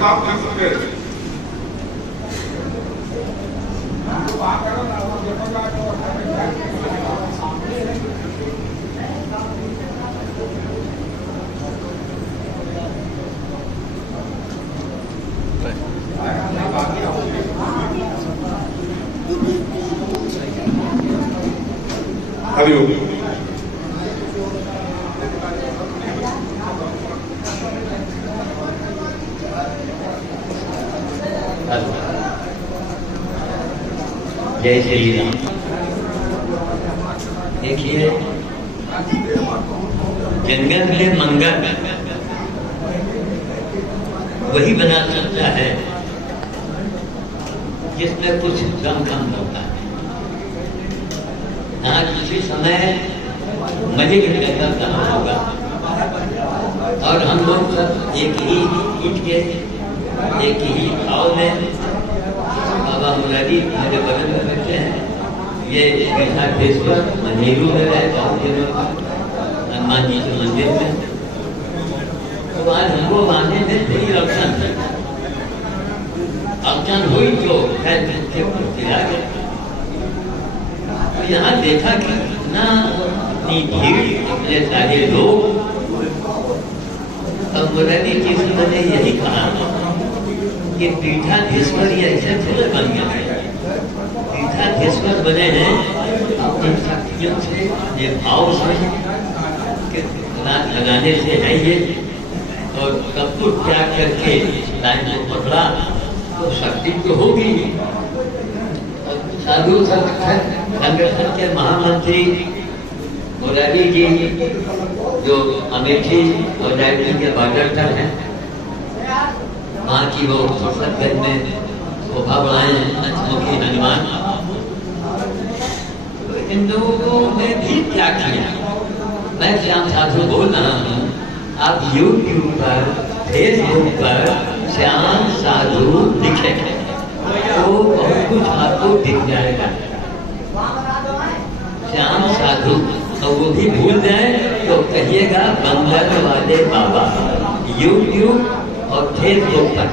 साफ कर सकते हैं। हरिओम। जय श्री राम। देखिए, जंगल में मंगल वही बना सकता है जिसमें कुछ दम होता है। यहाँ किसी समय मजे के जगह कहाँ होगा, और हम लोग सब एक ही ईट के एक ही भाव में। बाबा मुरारी मेरे बगल में बैठे हैं, ये विधार्थेश्वर मनेरू में रहे बहुत दिनों हनुमान जी के मंदिर में। तो आज हमको आने में थोड़ी अड़चन हुई तो यहाँ देखा कि इतना भीड़, इतने सारे लोग। अब मुरारी जी से मैंने यही कहा कि पीठाधीश्वर ये ऐसे थोड़े बन गए हैं। पीठाधीश्वर बने हैं अपनी शक्तियों से, अपने भाव से, नाक लगाने से है ये। और कपूर त्याग करके लाइन को पकड़ा तो शक्ति तो होगी। साधु संगठन के महामंत्री मुरारी जी जो अमेठी और रायपुर के बॉर्डर पर हैं, वहाँ की वो फुर्सतगंज में शोभा बढ़ाए पंचमुखी हनुमान। तो इन लोगों ने भी क्या किया, मैं श्याम साधु बोल रहा हूँ। आप YouTube पर, फेसबुक पर श्याम साधु लिखेंगे तो बहुत कुछ आपको दिख जाएगा। श्याम साधु, और वो भी भूल जाए तो कहिएगा बंगल वाले बाबा। YouTube और फेसबुक पर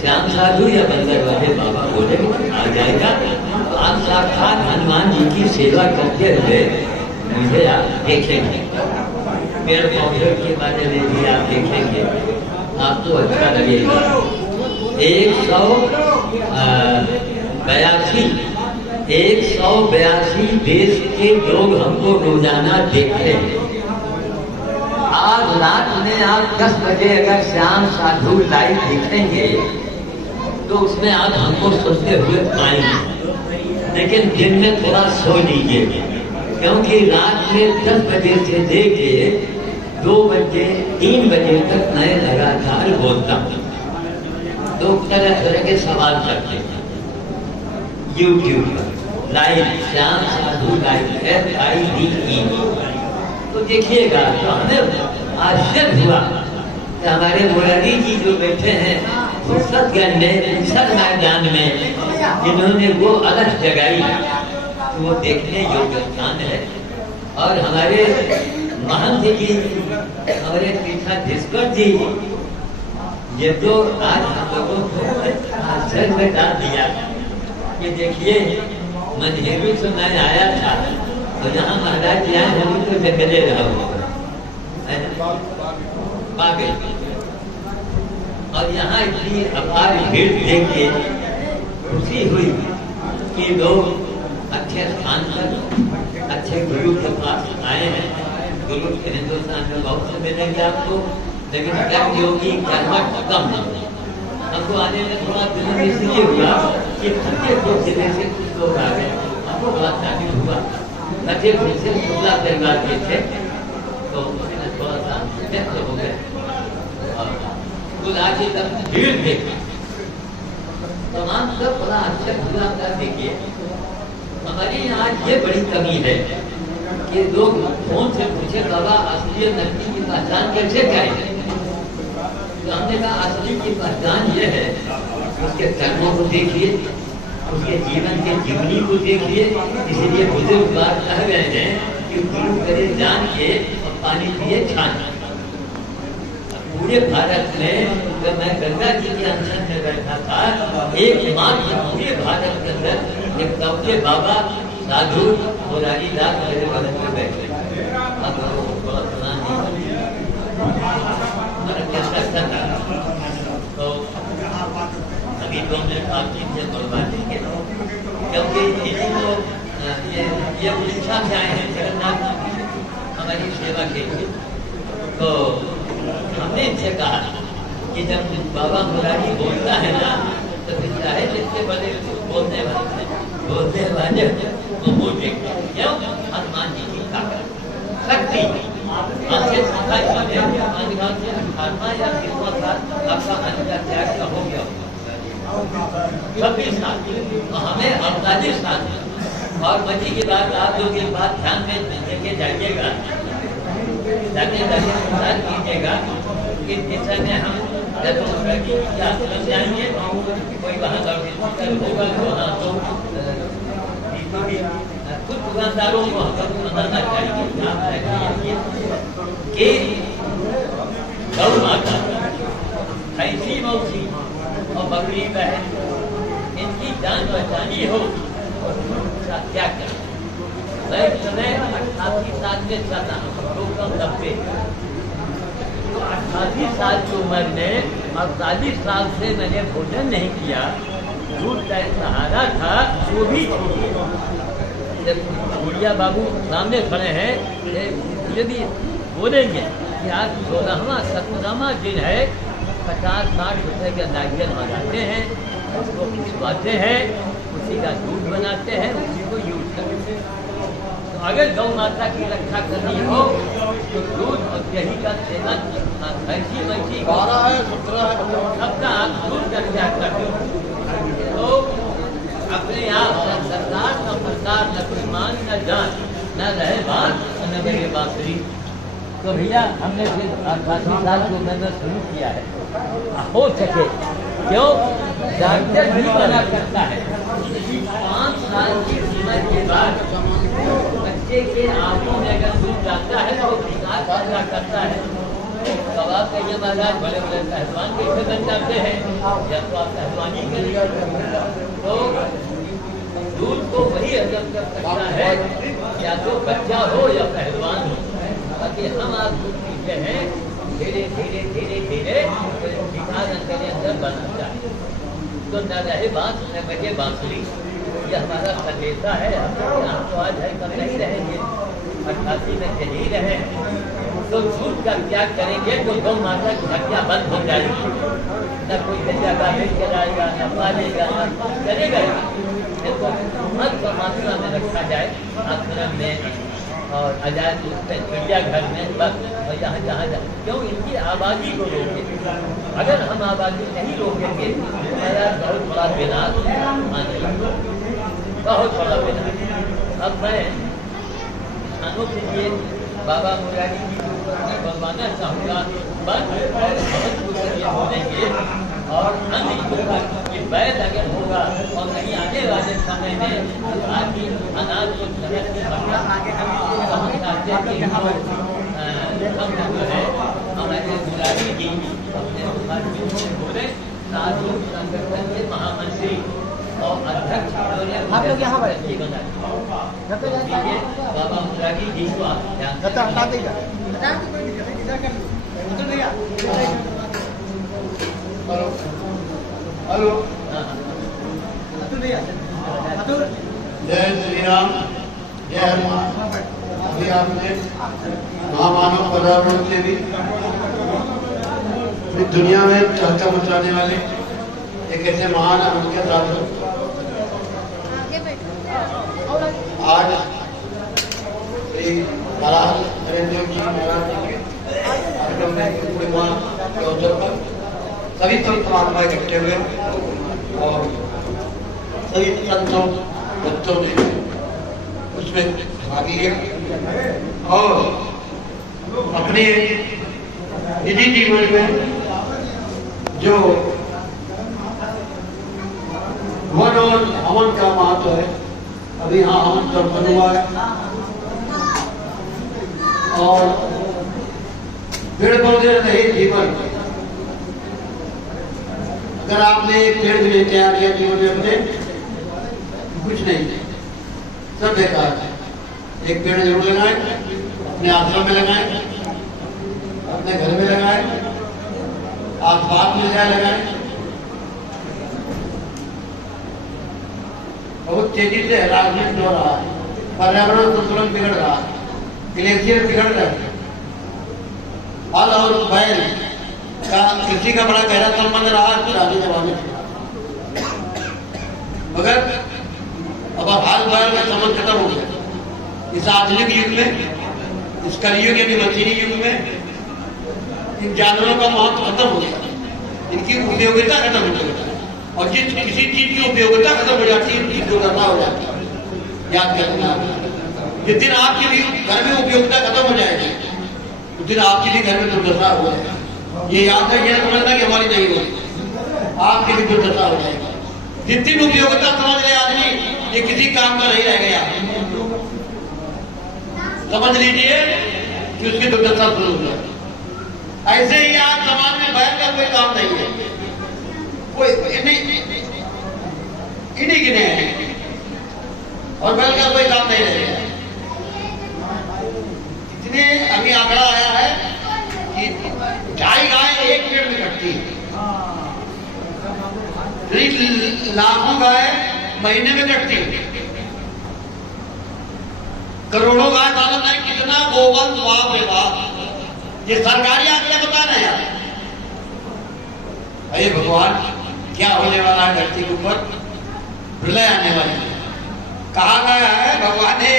श्याम साधु या बंदर वाले बाबा बोले आ जाएगा। तो आप साक्षात हनुमान जी की सेवा करते हुए मुझे आप देखेंगे, पेड़ पौधे के बारे में भी आप देखेंगे, आपको अच्छा लगेगा। 182 देश के लोग हमको रोजाना देखते हैं। आज रात में आप 10 बजे अगर श्याम साधु लाइव दिखेंगे तो उसमें आप हमको सुनते हुए पाएंगे। लेकिन दिन में थोड़ा सो लीजिए, क्योंकि रात में 10 बजे से लेके 2 बजे 3 बजे तक मैं लगातार बोलता हूँ। लोग तरह तरह के सवाल करते हैं। YouTube पर लाइव श्याम साधु लाइव FIDE तो देखिएगा तो हमें आश्चर्य हुआ कि हमारे मुरारी जी जो बैठे हैं फुर्सतगंज में सर मैदान में, जिन्होंने वो अलग जगाई, तो वो देखने योग्य स्थान है। और हमारे महंत जी, हमारे पीठाधीश्वर जी, ये तो आज हम लोगों को आश्चर्य में डाल दिया कि देखिए मनेरू से मैं आया था तो यहाँ महाराज जी आए हम तो जंगले रहो पागल। और यहाँ इतनी अपार भीड़ देख के खुशी हुई कि लोग अच्छे स्थान पर अच्छे गुरु के पास आए हैं। गुरु के हिंदुस्तान में बहुत से मिलेंगे आपको, लेकिन कर्म योगी कर्मठ कम नहीं। हमको आने में थोड़ा दिल इसलिए हुआ कि फतेहपुर जिले से कुछ लोग आ गए, हमको बड़ा तारीफ हुआ। फतेहपुर से शुक्ला परिवार के थे तो थोड़ा सा व्यक्त हो गए। आज तक भीड़ देखी तमाम सब बड़ा अच्छा हुआ था। देखिए हमारे यहाँ ये बड़ी कमी है कि लोग फोन से पूछे बाबा असली नकली की पहचान कैसे करें। तो हमने कहा असली की पहचान ये है, उसके कर्मों को देखिए, उसके जीवन के जीवनी को देखिए। इसलिए बुजुर्ग बात कह गए हैं कि गुरु करे जान के और पानी पिए छान। पूरे भारत में जब मैं गंगा जी के अनशन में बैठा था, एकमात्र पूरे भारत के अंदर एक तबके बाबा साधु मुरारी दास मेरे बगल में बैठे। अब थोड़ा सुना नहीं कैसा था। तो अभी 2 मिनट बातचीत से बर्बाद देंगे, क्योंकि ये उड़ीसा से आए हैं जगन्नाथ हमारी सेवा के लिए। तो हमने इनसे कहा कि जब बाबा मुरारी बोलता है ना, तो फिर चाहे जिससे बड़े बोलने वाले तो वो देखते क्यों हनुमान जी की ताकत शक्ति आपके संख्या इसलिए 18वां या 20वां साल आपका मन का त्याग का हो गया 26 साल, तो हमें 48 साल। और मजी की बात आप लोग एक बात ध्यान में लेके जाइएगा, कीजिएगा कि जिस समय हम जाएंगे कोई वहाँ होगा तो वहाँ तो कुछ दुकानदारों को बताना चाहिए कि गौ माता ऐसी मौसी और बकरी बहन इनकी जान बचानी हो क्या करें। मैं समय 88 साल में चला तो कम 90, 88 साल की उम्र में 48 साल से मैंने भोजन नहीं किया, दूध का सहारा था वो भी बुढ़िया बाबू सामने खड़े हैं, यदि बोलेंगे कि आज 16वां 17वां दिन है, 50-60 रुपए के नारियल मंगाते हैं, उसको खिंचवाते हैं, उसी का दूध बनाते हैं, उसी को यूज करते हैं। तो अगर गौ माता की रक्षा करनी हो तो दूध और दही का सेवन ऐसी वैसी सबका आप दूध का त्याग कर दो। तो अपने आप सरकार न प्रकार न प्रमाण न जान न रहे बात न मेरे बांसुरी। तो भैया हमने फिर 88 साल की उम्र में शुरू किया है, हो सके क्यों डॉक्टर भी मना करता है 5 साल की उम्र के बाद बच्चे के आंखों में अगर दूध जाता है तो विकास पैदा करता है। कबाब कहिए महाराज बड़े बड़े पहलवान कैसे बन जाते हैं, या तो आप पहलवानी करिए तो दूध को वही हजम कर सकता है, या तो बच्चा हो या पहलवान हो। बाकी हम आप दूध पीते हैं धीरे धीरे धीरे धीरे विकास के अंदर बनता है। तो न रहे बात न बजे बांसुरी, ये हमारा संदेशा है। हम तो आज है कल नहीं रहेंगे, 88 में चल ही रहे। तो दूध का त्याग करेंगे तो गौ माता की हत्या बंद हो जाएगी, न कोई हत्या का भेद कराएगा, न पालेगा, न करेगा। तो मत मात्रा में रखा जाए आश्रम में और आजाद चिड़ियाघर में, बस जहाँ जहाँ क्यों इनकी आबादी को रोके। अगर हम आबादी नहीं रोकेंगे तो हमारा बहुत बड़ा विनाश बहुत बड़ा विनाश। अब मैं किसानों के लिए बाबा मुरारी जी को बनवाना चाहूँगा, बस बोलेंगे और अन्य बैल अगर होगा और कहीं आने वाले समय में आदमी अनाज को समय से है हमारे मुरारी जी अपने बोले साधु संगठन के महामंत्री और अध्यक्ष आप लोग यहाँ बाबा मुरारी जी को आप हेलो जय श्री राम, जय हनुमान। अभी आपने महामानव पर्यावरण से भी दुनिया में चर्चा मचाने वाले एक ऐसे महान अनंत साधु आज श्री महाराज नरेंद्र जी महाराज जी के आश्रम में पूर्णिमा के अवसर पर सभी संत महात्मा इकट्ठे हुए और सभी संतों बच्चों ने उसमें भाग लिया और अपने निजी जीवन में जो वन और हवन का महत्व है, अभी यहाँ हवन संपन्न हुआ है और पेड़ पौधे रहे जीवन अगर आपने एक पेड़ भी नहीं तैयार किया जीवन में अपने, कुछ नहीं, सब बेकार है। एक पेड़ जरूर लगाएं, अपने आश्रम में लगाएं, अपने घर में लगाएं, आसपास में लगाएं। बहुत तेजी से हरासमेंट हो रहा है, पर्यावरण संतुलन बिगड़ रहा है, ग्लेशियर बिगड़ रहे हैं। हल और बैल का कृषि का बड़ा गहरा संबंध रहा है पुराने जमाने से, मगर अब हाल बैल का संबंध खत्म हो गया। इस आधुनिक युग में, इस कलयुग यानी मशीनी युग में इन जानवरों का महत्व खत्म हो गया, इनकी उपयोगिता खत्म हो गई। और जिस किसी चीज की उपयोगिता खत्म हो जाती है, उनकी दुर्दशा हो जाती है। याद रखना, जिस दिन आपकी भी घर में उपयोगिता खत्म हो जाएगी, उस दिन आपकी भी घर में दुर्दशा हो जाएगी। ये याद है, ये समझना कि हमारी नहीं होगी, आपकी भी दुर्दशा हो जाएगी। जिस दिन उपयोगिता समझ ले आदमी, ये किसी काम का नहीं रह गया, समझ लीजिए कि उसकी दुर्दशा शुरू हो जाएगी। ऐसे ही आज समाज में बैल का कोई काम नहीं है, कोई इन्हीं गिने हैं, और बैल का कोई काम नहीं रहेगा। इतने अभी आंकड़ा आया है कि 2.5 गाय एक पेड़ में कटती है, लाखों गाय महीने में कटती है, करोड़ों गाय पालन है। कितना गोवंश, बाप रे बाप, ये सरकारी आंकड़े बता रहे हैं। अरे भगवान, क्या होने वाला है धरती के ऊपर, प्रलय आने वाली है। कहा गया है, भगवान ने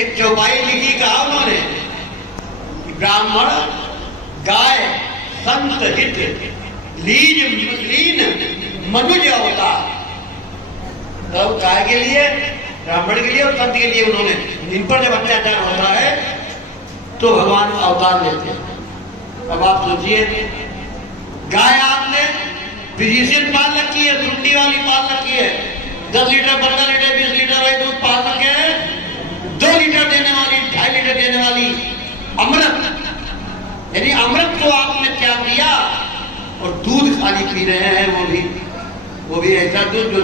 एक चौपाई लिखी, कहा उन्होंने, ब्राह्मण गाय संत हित लीन मनुज अवतार। तो गाय के लिए, ब्राह्मण के लिए और संत के लिए उन्होंने, इन पर जब अत्याचार होता है तो भगवान अवतार लेते हैं। अब आप सोचिए, गाय आपने फिजिशियन पाल रखी है, सुंडी वाली पाल रखी है, 10 लीटर 15 लीटर 20 लीटर वाली दूध पाल रखे हैं, 2 लीटर देने वाली, 2.5 लीटर देने वाली अमृत, यानी अमृत को आपने त्याग दिया और दूध खाली पी रहे हैं। वो भी ऐसा दूध जो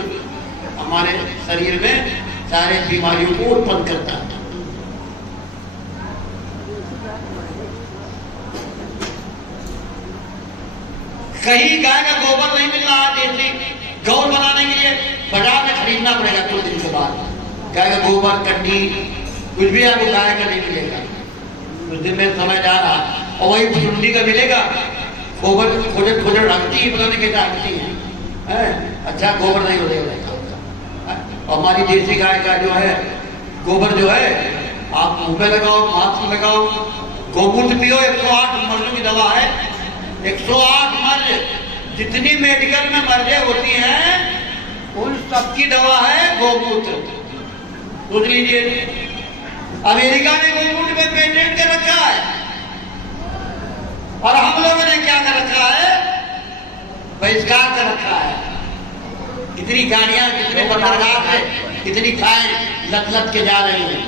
हमारे शरीर में सारे बीमारियों को उत्पन्न करता है। कहीं गाय का गोबर नहीं मिल रहा, देसी गौर बनाने के लिए बाजार में खरीदना पड़ेगा। कुछ दिन के बाद गाय का गोबर, कड्डी, कुछ भी आपको गाय का नहीं मिलेगा। कुछ दिन में समय जा रहा, और वही सुंडी का मिलेगा। गोबर खोजट खोजट रखती है, पता नहीं कैसा रखती है, अच्छा गोबर नहीं हो जाएगा। और हमारी देसी गाय का जो है गोबर जो है, आप मुंह में लगाओ, मास्क में लगाओ, गोमूत्र पियो। 108 मर्जों की दवा है, 108 मर्ज, जितनी मेडिकल में मर्जें होती हैं उन सबकी दवा है गोमूत्र। सोच लीजिए, अमेरिका ने गोमूत्र में पेटेंट कर रखा है, और हम लोगों ने क्या कर रखा है, बहिष्कार कर रखा है। कितनी गाड़ियां, कितने बंदरगाह है, कितनी गायें लत लत के जा रही हैं।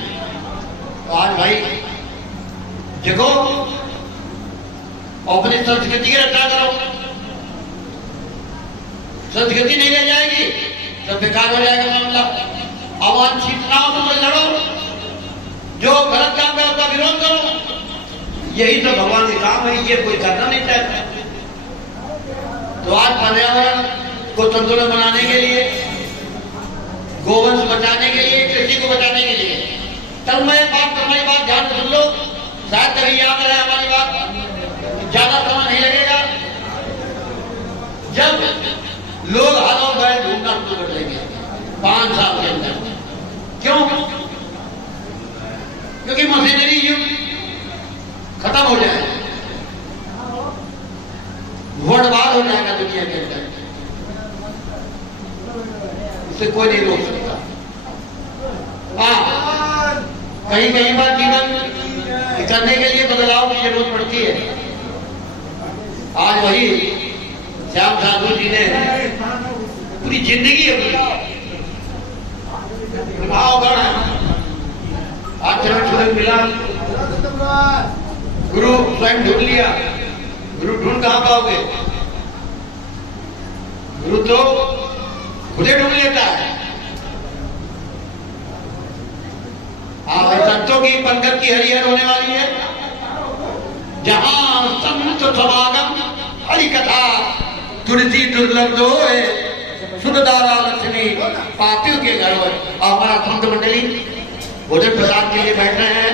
तो आज भाई जगो, अपनी संस्कृति की रक्षा करो। संस्कृति नहीं रह जाएगी, सब बेकार हो जाएगा मामला। अवांछित ना हो तो कोई लड़ो, जो गलत काम है उसका विरोध करो। यही तो भगवान के काम है, ये कोई करना नहीं चाहता। तो आज पर्यावरण को संतुलन बनाने के लिए, गोवंश बचाने के लिए, कृषि को बचाने के लिए, तन्मय बात ध्यान सुन लो, शायद कभी याद रहे हमारी बात। ज्यादा समय नहीं लगेगा, जब लोग हल और बैल ढूंढना शुरू कर देंगे 5 साल के अंदर। क्यों? क्योंकि मशीनरी युग खत्म हो जाएगा, वर्णवाद हो जाएगा दुनिया के अंदर। इसे कोई नहीं रोक सकता। हाँ, कहीं कहीं बार जीवन करने के लिए बदलाव की जरूरत पड़ती है। आज वही श्याम साधु जी ने पूरी जिंदगी अवगण है, आचरण छुड़क मिला, गुरु स्वयं ढूंढ लिया। गुरु ढूंढ कहां पाओगे? गुरु तो खुले ढूंढ लेता है। संतों की पंगत की हरिहर होने वाली है, जहां संत समागम हरि कथा तुलसी दुर्लभ होए सुखदारा लक्ष्मी पातियों के घर हो। हमारा संत मंडली भोजन प्रसाद के लिए बैठ रहे हैं।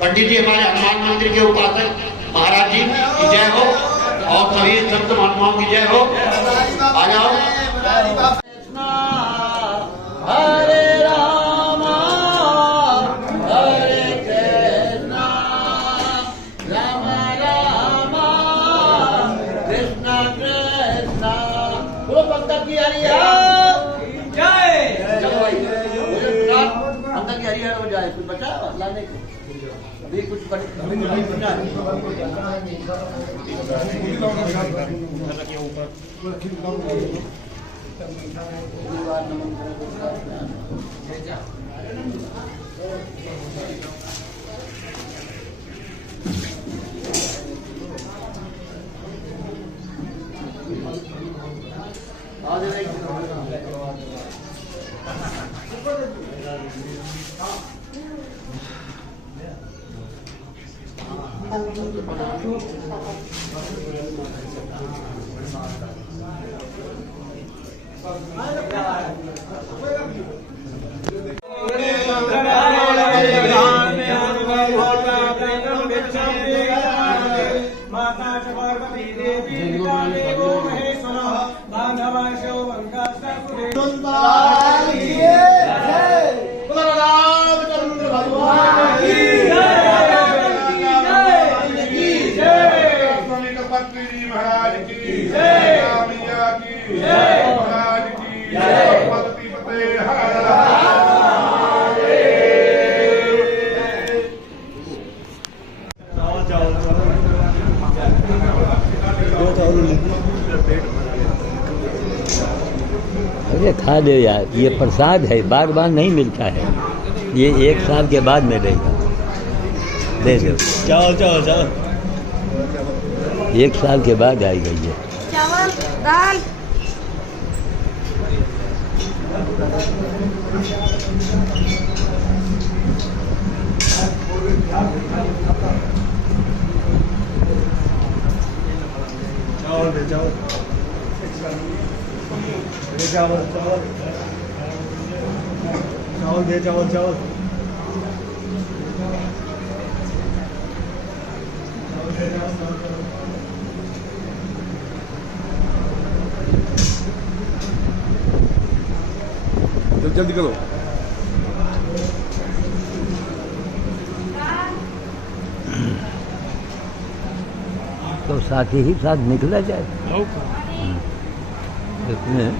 पंडित जी हमारे हनुमान मंदिर के उपासक महाराज जी की जय हो और सभी संत महात्माओं की जय हो। आ जाओ। हरे राम हरे कृष्ण राम राम कृष्ण कृष्ण। बोलो पंकज की हरिहर जय। चलो भाई पंकज की हरिहर हो जाए। कुछ बचा लाने को अभी कुछ बचा अरे खा दो यार, ये प्रसाद है, बार बार नहीं मिलता है, ये 1 साल के बाद मिलेगा। दे दो। जाओ जाओ जाओ। 1 साल के बाद आएगा ये। चावल दाल चावल दे चावल। चावल चावल चावल दे चावल चावल। जल्दी करो। तो साथ ही साथ निकला जाए इसमें।